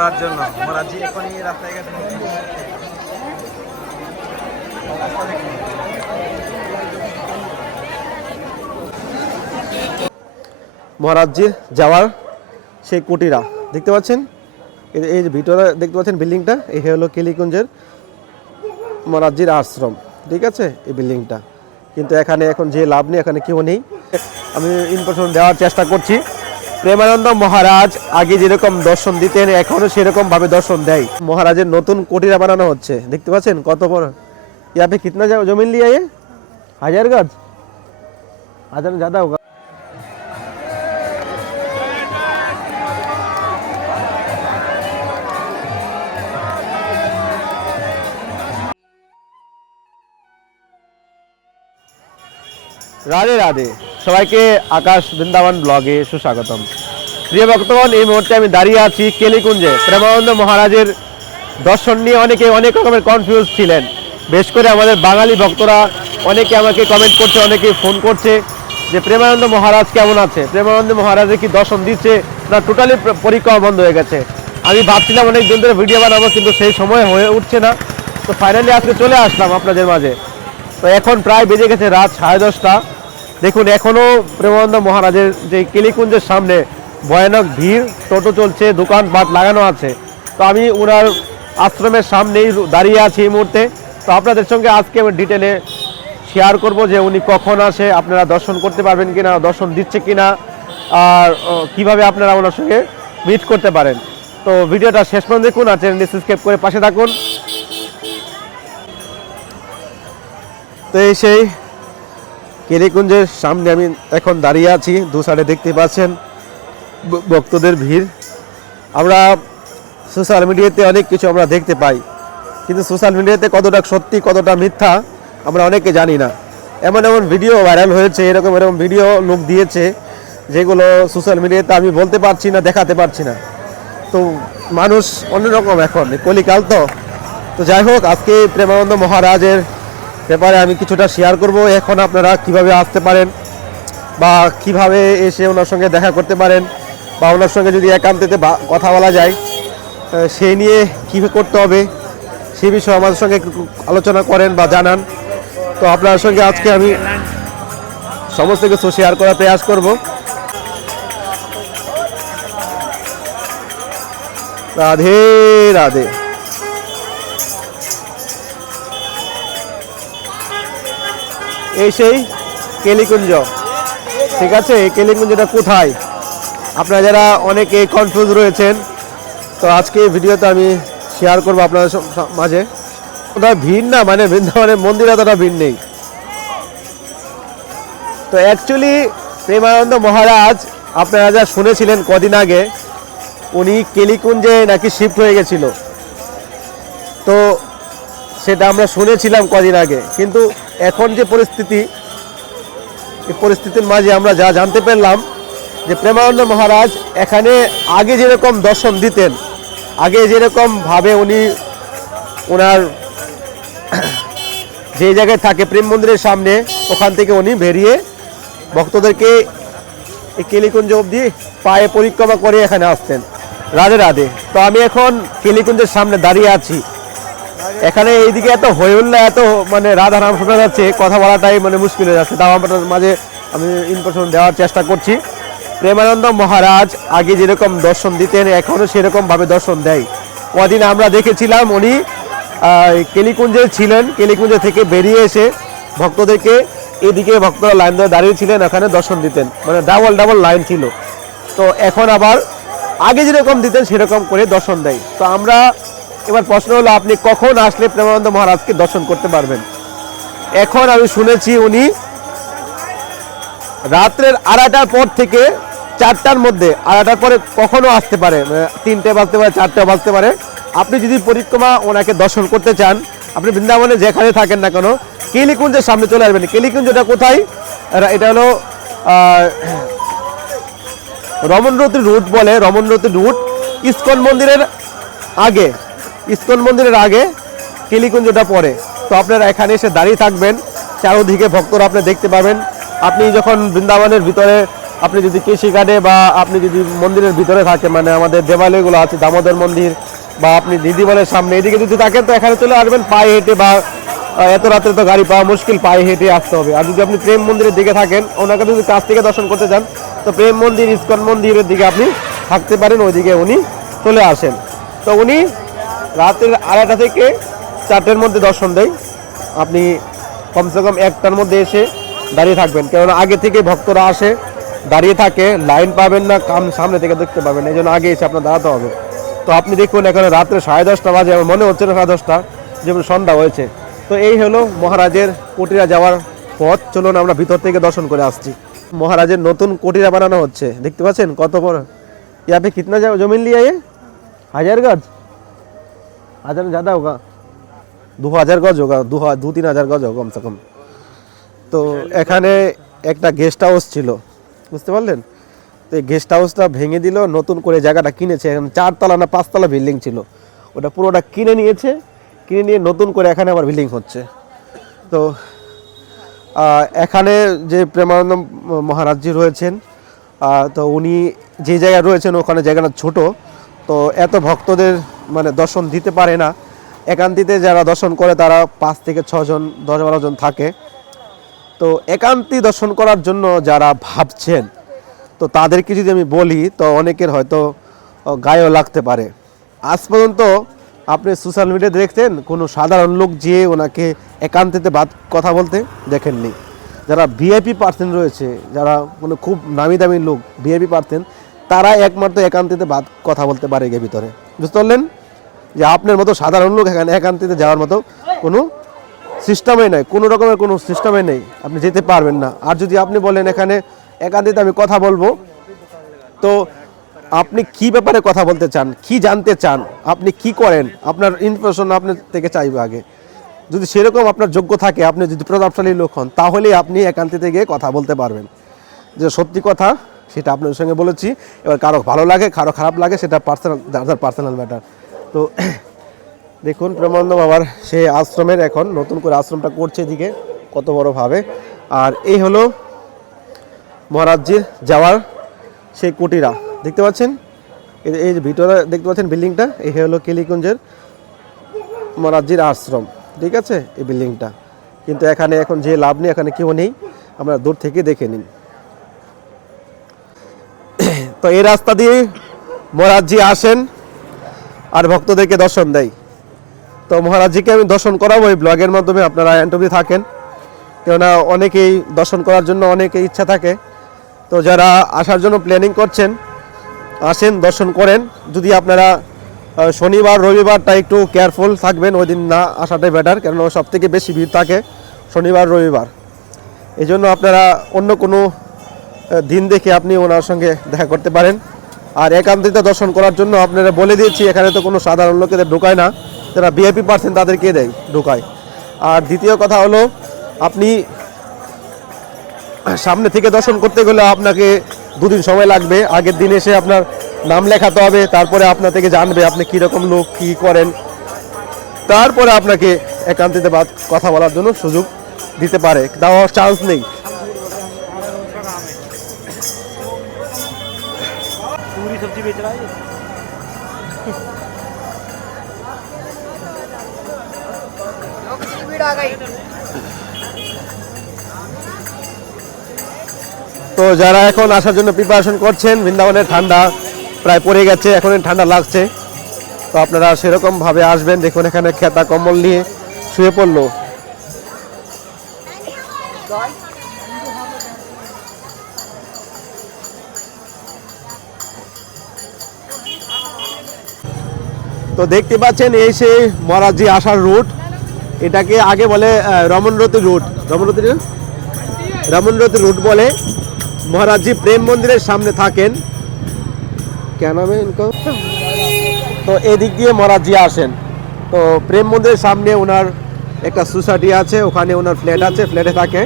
তার জন্য। রাস্তায় মহারাজ্যের যাওয়ার সেই কুটিরা, দেখতে পাচ্ছেন? এই যে- এই ভিতরে দেখতে পাচ্ছেন বিল্ডিংটা, এই হলো কেলিকুঞ্জের মহারাজ্যের আশ্রম, ঠিক আছে? এই বিল্ডিংটা। কিন্তু এখানে এখন যে লাভ নেই, এখানে কেউ নেই। আমি ইনফরমেশন দেওয়ার চেষ্টা করছি। প্রেমানন্দ মহারাজ আগে যেরকম দর্শন দিতেন এখনও সেরকম ভাবে দর্শন দেয় মহারাজের নতুন কুটিরা বানানো হচ্ছে দেখতে পাচ্ছেন কত বড় यहाँ पे कितना जा- जमीन लिया ये हजार गज हजार ज़्यादा होगा রাধে রাধে সবাইকে আকাশ বৃন্দাবন ব্লগে সুস্বাগতম প্রিয় ভক্তগণ, এই মুহূর্তে আমি দাঁড়িয়ে আছি কেলিকুঞ্জে। প্রেমানন্দ মহারাজের দর্শন নিয়ে অনেকে অনেক রকমের কনফিউজ ছিলেন। বেশ করে আমাদের বাঙালি ভক্তরা অনেকে আমাকে কমেন্ট করছে, অনেকে ফোন করছে যে, প্রেমানন্দ মহারাজ কেমন আছে? প্রেমানন্দ মহারাজের কি দর্শন দিচ্ছে? না টোটালি পরিক্রমা বন্ধ হয়ে গেছে। আমি ভাবছিলাম অনেক দিন ধরে ভিডিও বানাবো, কিন্তু সেই সময় হয়ে উঠছে না। তো ফাইনালি আজকে চলে আসলাম আপনাদের মাঝে। তো এখন প্রায় বেজে গেছে রাত সাড়ে দশটা। দেখুন এখনও প্রেমানন্দ মহারাজের যে কেলিকুঞ্জের সামনে ভয়ানক ভিড়, টোটো চলছে, দোকান দোকানপাট লাগানো আছে। তো আমি ওনার আশ্রমের সামনেই দাঁড়িয়ে আছি এই মুহূর্তে। তো আপনাদের সঙ্গে আজকে আমি ডিটেলে শেয়ার করব যে উনি কখন আসে, আপনারা দর্শন করতে পারবেন কিনা, দর্শন দিচ্ছে কিনা, আর কীভাবে আপনারা ওনার সঙ্গে মিট করতে পারেন। তো ভিডিওটা শেষ পর্যন্ত দেখুন আর চ্যানেলটি সাবস্ক্রাইব করে পাশে থাকুন। তো এই সেই কেলিকুঞ্জের সামনে আমি এখন দাঁড়িয়ে আছি, দু সাইডে দেখতে পাচ্ছেন। ভক্তদের ভিড়। আমরা সোশ্যাল মিডিয়াতে অনেক কিছু আমরা দেখতে পাই। কিন্তু সোশ্যাল মিডিয়াতে কতটা সত্যি, কতটা মিথ্যা, আমরা অনেকে জানি না। এমন এমন ভিডিও ভাইরাল হয়েছে, এরকম এরকম ভিডিও লোক দিয়েছে, যেগুলো সোশ্যাল মিডিয়াতে আমি বলতে পারছি না, দেখাতে পারছি না। তো মানুষ অন্যরকম এখন কলিকাল তো। তো যাই হোক, আজকে প্রেমানন্দ মহারাজের ব্যাপারে আমি কিছুটা শেয়ার করব। এখন আপনারা কীভাবে আসতে পারেন বা কীভাবে এসে ওনার সঙ্গে দেখা করতে পারেন বা ওনার সঙ্গে যদি একান্তেতে কথা বলা যায় সেই নিয়ে কীভাবে করতে হবে সে বিষয়ে আমাদের সঙ্গে আলোচনা করেন বা জানান। তো আপনার সঙ্গে আজকে আমি সমস্ত কিছু শেয়ার করার প্রয়াস করব। রাধে রাধে। এই সেই কেলিকুঞ্জ। ঠিক আছে, এই কেলিকুঞ্জটা কোথায়? আপনারা যারা অনেকে কনফিউজ রয়েছেন, তো আজকে ভিডিওতে আমি শেয়ার করব আপনাদের মাঝে। ওটা ভিড় না মানে বৃন্দাবনের মন্দিরে অতটা ভিড় নেই। তো অ্যাকচুয়ালি প্রেমানন্দ মহারাজ, আপনারা যা শুনেছিলেন কদিন আগে, উনি কেলিকুঞ্জে নাকি শিফট হয়ে গেছিল। তো সেটা আমরা শুনেছিলাম কদিন আগে, কিন্তু এখন যে পরিস্থিতি, এই পরিস্থিতির মাঝে আমরা যা জানতে পারলাম যে প্রেমানন্দ মহারাজ এখানে আগে যেরকম দর্শন দিতেন, আগে যেরকম ভাবে উনি ওনার যে জায়গায় থাকে প্রেম মন্দিরের সামনে, ওখান থেকে উনি বেরিয়ে ভক্তদেরকে এই কেলিকুঞ্জ অবধি পায়ে পরিক্রমা করে এখানে আসতেন। রাধে রাধে। তো আমি এখন কেলিকুঞ্জের সামনে দাঁড়িয়ে আছি। এখানে এইদিকে এত হইহুল্লা, এত মানে রাধা নাম শোনা যাচ্ছে কথা বলাটাই মানে মুশকিল হয়ে যাচ্ছে। তাও আপনার মাঝে আমি ইনফরমেশন দেওয়ার চেষ্টা করছি। প্রেমানন্দ মহারাজ আগে যেরকম দর্শন দিতেন, এখনও সেরকম ভাবে দর্শন দেয়। কদিন আমরা দেখেছিলাম উনি কেলিকুঞ্জে ছিলেন, কেলিকুঞ্জে থেকে বেরিয়ে এসে ভক্তদেরকে এদিকে ভক্তরা লাইন ধরে দাঁড়িয়ে ছিলেন, ওখানে দর্শন দিতেন। মানে ডাবল ডাবল লাইন ছিল। তো এখন আবার আগে যেরকম দিতেন, সেরকম করে দর্শন দেয়। তো আমরা, এবার প্রশ্ন হলো, আপনি কখন আসলে প্রেমানন্দ মহারাজকে দর্শন করতে পারবেন? এখন আমি শুনেছি উনি রাত্রের আড়াইটার পর থেকে চারটার মধ্যে আড়াইটার পরে কখনো আসতে পারে মানে তিনটে বাজতে পারে চারটে বাজতে পারে। আপনি যদি পরিক্রমা ওনাকে দর্শন করতে চান আপনি বৃন্দাবনে যেখানে থাকেন না কেন কেলিকুঞ্জের সামনে চলে আসবেন। কেলিকুঞ্জটা কোথায়? এটা হলো আহ, রমনরতি রুট বলে রমনরতি রুট ইস্কন মন্দিরের আগে ইস্কন মন্দিরের আগে কেলিকুঞ্জটা পড়ে। তো আপনারা এখানে এসে দাঁড়িয়ে থাকবেন চারোদিকে ভক্তরা আপনি দেখতে পাবেন। আপনি যখন বৃন্দাবনের ভিতরে আপনি যদি কৃষিঘাটে বা আপনি যদি মন্দিরের ভিতরে থাকেন মানে আমাদের দেবালয়গুলো আছে, দামোদর মন্দির, বা আপনি দিদিবলের সামনে, এদিকে যদি থাকেন, তো এখানে চলে আসবেন, পায়ে হেঁটে বা এত রাত্রে তো গাড়ি পাওয়া মুশকিল, পায়ে হেঁটে আসতে হবে। আর যদি আপনি প্রেম মন্দিরের দিকে থাকেন, ওনাকে যদি কাছ থেকে দর্শন করতে চান তো প্রেম মন্দির, ইস্কন মন্দিরের দিকে আপনি থাকতে পারেন, ওইদিকে উনি চলে আসেন। তো উনি রাতের আড়াইটা থেকে চারটের মধ্যে দর্শন দেয়। আপনি কমসে কম একটার মধ্যে এসে দাঁড়িয়ে থাকবেন। কেননা আগে থেকে ভক্তরা আসে দাঁড়িয়ে থাকে লাইন পাবেন না কাম সামনে থেকে দেখতে পাবেন এই জন্য আগে এসে আপনার দাঁড়াতে হবে তো আপনি দেখুন এখানে রাত্রে সাড়ে দশটা বাজে আমার মনে হচ্ছে না সাড়ে দশটা যেমন সন্ধ্যা হয়েছে তো এই হলো মহারাজের কুটিরা যাওয়ার পথ চলুন আমরা ভিতর থেকে দর্শন করে আসছি মহারাজের নতুন কুটিরা বানানো হচ্ছে দেখতে পাচ্ছেন কত বড় यहाँ पे कितना जा- जमीन लिया ये हजार गज हजार ज़्यादा होगा দু হাজার গজ হোগা দু হা- দু তিন হাজার গজ হোক কমসে কম তো এখানে একটা গেস্ট হাউস ছিল বুঝতে পারলেন? তো এই গেস্ট হাউসটা ভেঙে দিল, নতুন করে জায়গাটা কিনেছে। এখানে চারতলা না পাঁচতলা বিল্ডিং ছিল। ওটা পুরোটা কিনে নিয়েছে, কিনে নিয়ে নতুন করে এখানে আবার বিল্ডিং হচ্ছে। তো এখানে যে প্রেমানন্দ মহারাজজি রয়েছেন তো উনি যে জায়গায় রয়েছেন ওখানে জায়গাটা ছোট, তো এত ভক্তদের মানে দর্শন দিতে পারে না। একান্তিতে যারা দর্শন করে তারা পাঁচ থেকে ছজন, দশ বারো জন থাকে। তো একান্তি দর্শন করার জন্য যারা ভাবছেন, তো তাদেরকে যদি আমি বলি, তো অনেকের হয়তো গায়েও লাগতে পারে। আজ পর্যন্ত আপনি সোশ্যাল মিডিয়াতে দেখছেন কোনো সাধারণ লোক যেয়ে ওনাকে একান্তিতে বাদ, কথা বলতে দেখেননি। যারা ভিআইপি পার্সন রয়েছে, যারা মানে খুব নামি দামি লোক ভিআইপি পার্সন তারা একমাত্র একান্তিতে বাদ, কথা বলতে পারে এর ভিতরে। বুঝতে পারলেন? যে আপনার মতো সাধারণ লোক এখানে একান্তিতে যাওয়ার মতো কোনো সিস্টেমে নেই, কোনো রকমের কোনো সিস্টেমে নেই, আপনি যেতে পারবেন না। আর যদি আপনি বলেন এখানে একান্তিতে আমি কথা বলব, তো আপনি কি ব্যাপারে কথা বলতে চান, কি জানতে চান, আপনি কি করেন, আপনার ইনফরমেশন আপনার থেকে চাইবে আগে। যদি সেরকম আপনার যোগ্য থাকে, আপনি যদি প্রতাপশালী লোক হন, তাহলেই আপনি একান্তিতে গিয়ে কথা বলতে পারবেন। যে সত্যি কথা, সেটা আপনার সঙ্গে বলেছি, এবার কারও ভালো লাগে, কারও খারাপ লাগে, সেটা পার্সোনাল যার পার্সোনাল ম্যাটার তো দেখুন প্রেমানন্দ বাবার সেই আশ্রমের এখন, নতুন করে আশ্রমটা করছে এদিকে, কত বড়ভাবে আর এই হলো মহারাজজির যাওয়ার সেই কুটিরা, দেখতে পাচ্ছেন? এই যে- ভিতরে দেখতে পাচ্ছেন বিল্ডিংটা, এই হলো কেলিকুঞ্জের মহারাজজির আশ্রম, ঠিক আছে? এই বিল্ডিংটা। কিন্তু এখানে এখন যে লাভ নেই, এখানে কেউ নেই, আমরা দূর থেকে দেখে নিন। তো এই রাস্তা দিয়ে মহারাজজি আসেন, আর ভক্তদেরকে দর্শন দেয়। তো মহারাজজিকে আমি দর্শন করাবো এই ব্লগের মাধ্যমে, আপনারা এন্টবি থাকেন। কেননা অনেকেই দর্শন করার জন্য অনেকেই ইচ্ছা থাকে। তো যারা আসার জন্য প্ল্যানিং করছেন, আসেন, দর্শন করেন। যদি আপনারা শনিবার, রবিবারটা একটু কেয়ারফুল থাকবেন ওই দিন না আসাটাই বেটার কেননা সব থেকে বেশি ভিড় থাকে শনিবার, রবিবার। এই জন্য আপনারা অন্য কোনো দিন দেখে আপনি ওনার সঙ্গে দেখা করতে পারেন। আর একান্তিত দর্শন করার জন্য আপনারা বলে দিয়েছি, এখানে তো কোনো সাধারণ লোকেদের ঢোকায় না। যারা বিএপি পার্সেন্ট তাদেরকে দেয় ঢোকায় আর দ্বিতীয় কথা হলো আপনি সামনে থেকে দর্শন করতে গেলে আপনাকে দুদিন সময় লাগবে আগের দিন এসে আপনার নাম লেখাতে হবে তারপরে আপনার থেকে জানবে আপনি কীরকম লোক কী করেন তারপরে আপনাকে একান্তিতে বাদ কথা বলার জন্য সুযোগ দিতে পারে দেওয়ার চান্স নেই पूरी सब्जी बेच रहा है তো যারা এখন আসার জন্য প্রিপারেশন করছেন, বৃন্দাবনের ঠান্ডা প্রায় পড়ে গেছে, এখন ঠান্ডা লাগছে। তো আপনারা সেরকম ভাবে আসবেন, দেখুন এখানে খেতা কম্বল নিয়ে শুয়ে পড়ল। তো দেখতে পাচ্ছেন, এই সেই মহারাজি আসার রুট এটাকে আগে বলে রমনরতি রুট রমনরতি না? রামনরথ রুট বলে মহারাজজি প্রেম মন্দিরের সামনে থাকেন। কেন তো এদিক দিয়ে মহারাজজি আসেন। তো প্রেম মন্দিরের সামনে ওনার একটা সোসাইটি আছে, ওখানে ওনার ফ্ল্যাট আছে, ফ্ল্যাটে থাকে।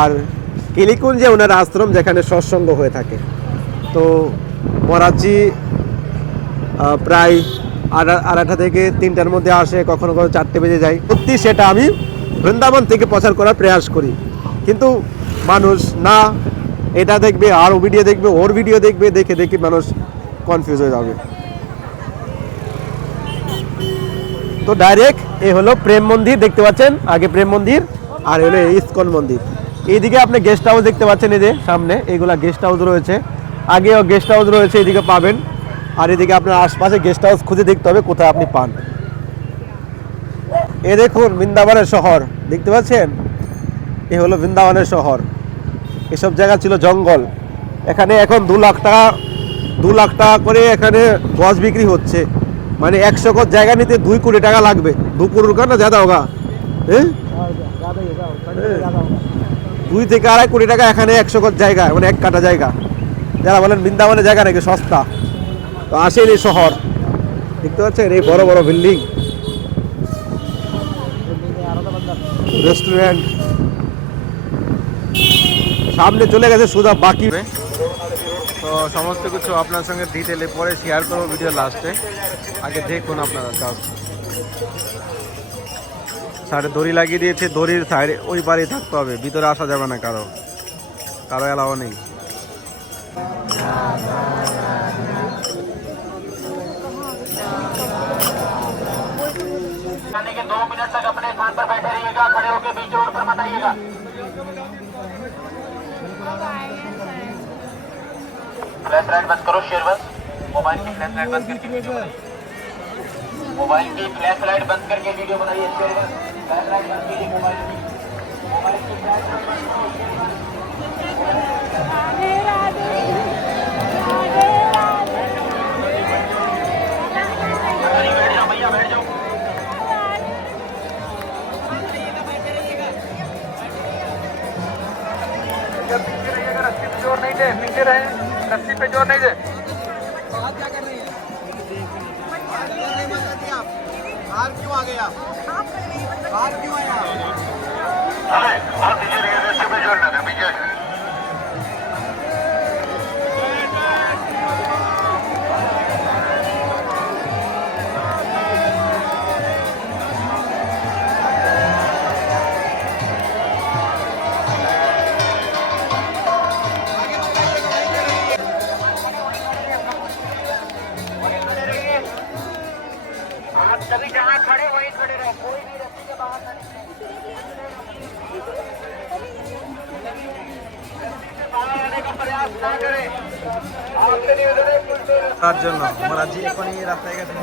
আর কিলিকুঞ্জে ওনার আশ্রম যেখানে সৎসঙ্গ হয়ে থাকে। তো মহারাজজি প্রায় আড়াইটা থেকে তিনটার মধ্যে আসে, কখনো কখনো চারটে বেজে যায়। সত্যি সেটা আমি বৃন্দাবন থেকে প্রচার করার প্রয়াস করি। কিন্তু মানুষ না, এটা দেখবে আর ভিডিও দেখবে, ওর ভিডিও দেখবে, দেখে দেখে মানুষ কনফিউজ হয়ে যাবে। তো ডাইরেক্ট এ হলো প্রেম মন্দির, দেখতে পাচ্ছেন? আগে প্রেম মন্দির, আর হলো ইস্কন মন্দির। এইদিকে আপনি গেস্ট হাউস দেখতে পাচ্ছেন এই যে সামনে এইগুলা গেস্ট হাউস রয়েছে। আগেও গেস্ট হাউস রয়েছে, এদিকে পাবেন। আর এদিকে আপনার আশপাশে গেস্ট হাউস খুঁজে দেখতে হবে কোথায় আপনি পান। এ দেখুন, বৃন্দাবনের শহর। দেখতে পাচ্ছেন? এ হলো বৃন্দাবনের শহর। এসব জায়গা ছিল জঙ্গল। এখানে এখন দু লাখ টাকা, দু লাখ টাকা করে এখানে গজ বিক্রি হচ্ছে। মানে একশো গজ জায়গা নিতে দুই কোটি টাকা লাগবে। দু কোটি না জাদা হোগা হ্যাঁ? দুই থেকে আড়াই কোটি টাকা এখানে একশো গজ জায়গা মানে এক কাটা জায়গা। যারা বলেন বৃন্দাবনের জায়গা নাকি সস্তা? তো আসেন এই শহর। দেখতে পাচ্ছেন? এই বড় বড় বিল্ডিং। রেস্টুরেন্ট। সামনে চলে গেছে সুদা বাকি। তো সমস্ত কিছু আপনার সঙ্গে ডিটেলে পরে শেয়ার করব ভিডিও লাস্টে আগে দেখুন আপনারা জাস্ট সাইডে দড়ি লাগিয়ে দিয়েছে, দড়ির সাইডে ওই পারেই থাকতে হবে, ভিতরে আসা যাবে না কারও। কারও এলাও নেই। आने के दो मिनट तक अपने स्थान पर बैठे रहिएगा, खड़े होकर बीच रोड पर मत आइएगा फ्लैश लाइट बंद करो शेरबस मोबाइल की फ्लैश लाइट बंद करके वीडियो बनाइए। मोबाइल की फ्लैश लाइट बंद करके वीडियो बनाइए शेरबस फ्लैश लाइट बंद कीजिए मोबाइल की। मोबाइल की फ्लैश लाइट बंद कीजिए राधे राधे। रस्सी पे ज़ोर नहीं दे नीचे रहे रस्सी पे ज़ोर नहीं दे बात क्या कर रही है बाहर क्यों आ गया बाहर क्यों आया आप नीचे रहिए रस्सी पे ज़ोर ना दे पीछे তার জন্য। আমরা যে এখনই রাস্তায় গেছে।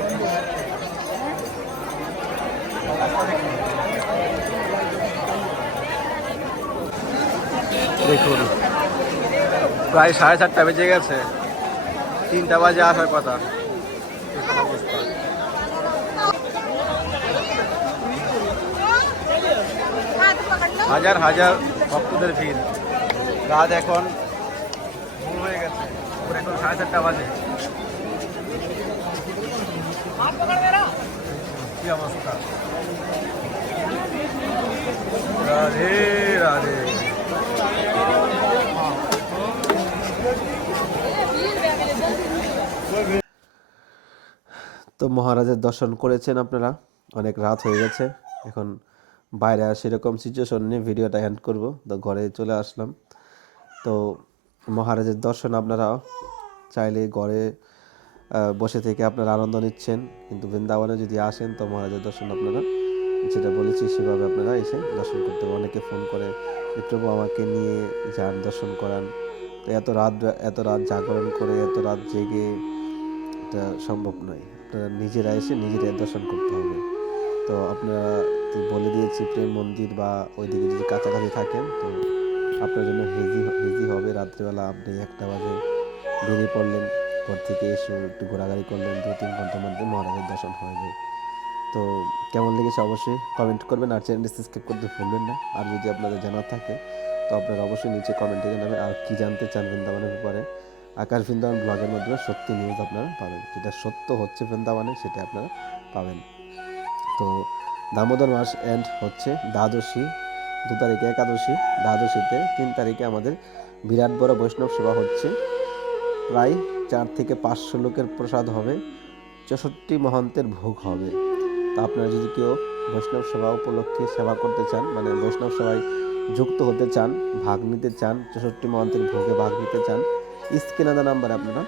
দেখুন, প্রায় সাড়ে চারটা বেজে গেছে। তিনটা বাজে আসার কথা। হাজার হাজার ভক্তদের ভিড়। রাত এখন ভোর হয়ে গেছে। এখন সাড়ে চারটা বাজে। রাধে রাধে তো মহারাজের দর্শন করেছেন আপনারা। অনেক রাত হয়ে গেছে। এখন বাইরে সেরকম সিচুয়েশন নিয়ে ভিডিওটা এন্ড করব। তো ঘরে চলে আসলাম। তো মহারাজের দর্শন আপনারা চাইলে ঘরে বসে থেকে আপনারা আনন্দ নিচ্ছেন। কিন্তু বৃন্দাবনে যদি আসেন, তো মহারাজের দর্শন আপনারা, যেটা বলেছি, সেভাবে আপনারা এসে দর্শন করতে অনেকে ফোন করে যে প্রভু আমাকে নিয়ে যান, দর্শন করান। তো এত রাত এত রাত জাগরণ করে, এত রাত জেগে, এটা সম্ভব নয়। আপনারা নিজেরা এসে নিজেরাই দর্শন করতে হবে। তো আপনারা বলে দিয়েছি, প্রেম মন্দির বা ওইদিকে যদি কাছাকাছি থাকেন, তো আপনার জন্য হেজি হেজি হবে। রাত্রিবেলা আপনি একটা বাজে বেরিয়ে পড়লেন। ঘর থেকে এসে একটু ঘোরাঘুরি করলেন, দু তিন ঘণ্টার মধ্যে মহারাজের দর্শন হয়ে যায়। তো কেমন লেগেছে অবশ্যই কমেন্ট করবেন আর চ্যানেলটি সাবস্ক্রাইব করতে ভুলবেন না। আর যদি আপনাদের জানার থাকে, তো আপনারা অবশ্যই নিচে কমেন্টে জানাবেন আর কী জানতে চান বৃন্দাবনের ব্যাপারে। আকাশ বৃন্দাবন ব্লগের মাধ্যমে সত্যি নিউজ আপনারা পাবেন। যেটা সত্য হচ্ছে বৃন্দাবনে, সেটা আপনারা পাবেন। তো দামোদর মাস এন্ড হচ্ছে দ্বাদশী, দু তারিখে একাদশী। দ্বাদশীতে তিন তারিখে আমাদের বিরাট বড় বৈষ্ণব সেবা হচ্ছে। প্রায় চার থেকে পাঁচশো লোকের প্রসাদ হবে, চৌষট্টি মহান্তের ভোগ হবে। তা আপনারা যদি কেউ বৈষ্ণব সেবা উপলক্ষে সেবা করতে চান মানে বৈষ্ণব সেবায় যুক্ত হতে চান, ভাগ নিতে চান, চৌষট্টি মন্ত্রের ভোগে ভাগ নিতে চান, স্ক্রিনে নাম্বারে আপনারা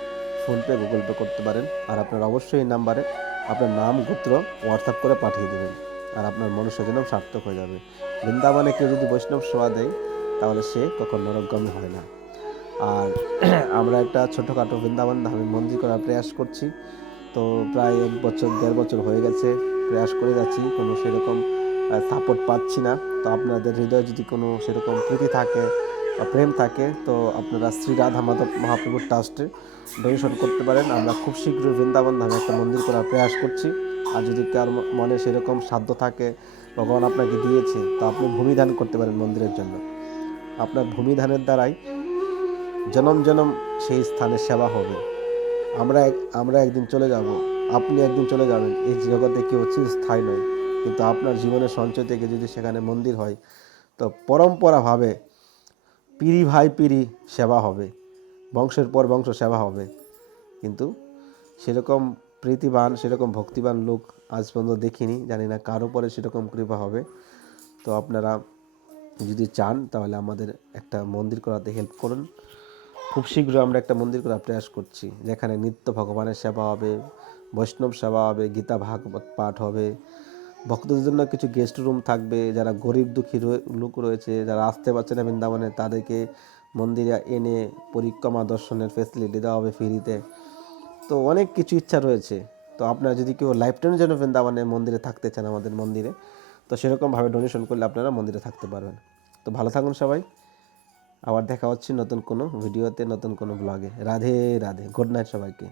ফোনপে গুগল পে করতে পারেন। আর আপনারা অবশ্যই এই নাম্বারে আপনার নাম, গোত্র হোয়াটসঅ্যাপ করে পাঠিয়ে দেবেন। আর আপনার মনুষ্য সার্থক হয়ে যাবে। বৃন্দাবনে কেউ যদি বৈষ্ণব সেবা দেয়, তাহলে সে কখন নরকগামী হয় না। আর আমরা একটা ছোটোখাটো বৃন্দাবন ধামে মন্দির করার প্রয়াস করছি। তো প্রায় এক বছর, দেড় বছর হয়ে গেছে প্রয়াস করে যাচ্ছি, কোনো সেরকম সাপোর্ট পাচ্ছি না। তো আপনাদের হৃদয়ে যদি কোনো সেরকম প্রীতি থাকে বা প্রেম থাকে, তো আপনারা শ্রী রাধা মাধব মহাপ্রভুর ট্রাস্টে ডোনেশন করতে পারেন। আমরা খুব শীঘ্রই বৃন্দাবন ধামে একটা মন্দির করার প্রয়াস করছি। আর যদি কার মনে সেরকম সাধ্য থাকে, ভগবান আপনাকে দিয়েছে, তো আপনি ভূমিদান করতে পারেন মন্দিরের জন্য। আপনার ভূমিদানের দ্বারাই জনম জনম সেই স্থানে সেবা হবে। আমরা এক, আমরা একদিন চলে যাব। আপনি একদিন চলে যাবেন। এই জগতে কেউ স্থায়ী নয়। কিন্তু আপনার জীবনের সঞ্চয় থেকে যদি সেখানে মন্দির হয়, তো পরম্পরাভাবে পিড়ি ভাই পিড়ি সেবা হবে। বংশের পর বংশ সেবা হবে। কিন্তু সেরকম প্রীতিবান, সেরকম ভক্তিবান লোক আজ পর্যন্ত দেখিনি। জানি না কার উপরে সেরকম কৃপা হবে। তো আপনারা যদি চান, তাহলে আমাদের একটা মন্দির করাতে হেল্প করুন। খুব শীঘ্র আমরা একটা মন্দির করার প্রয়াস করছি, যেখানে নিত্য ভগবানের সেবা হবে, বৈষ্ণব সেবা হবে, গীতা ভাগবত পাঠ হবে। ভক্তদের জন্য কিছু গেস্ট রুম থাকবে, যারা গরিব দুঃখী লোক রয়েছে, যারা আসতে পারছে না বৃন্দাবনে, তাদেরকে মন্দিরে এনে পরিক্রমা দর্শনের ফেসিলিটি দেওয়া হবে ফ্রিতে তো অনেক কিছু ইচ্ছা রয়েছে। তো আপনারা যদি কেউ লাইফ টাইমের জন্য বৃন্দাবনে মন্দিরে থাকতে চান আমাদের মন্দিরে, তো সেরকমভাবে ডোনেশন করলে আপনারা মন্দিরে থাকতে পারবেন। তো ভালো থাকুন সবাই। আবার দেখা হচ্ছে নতুন কোনো ভিডিওতে নতুন কোনো ব্লগে রাধে রাধে। গুড নাইট সবাইকে।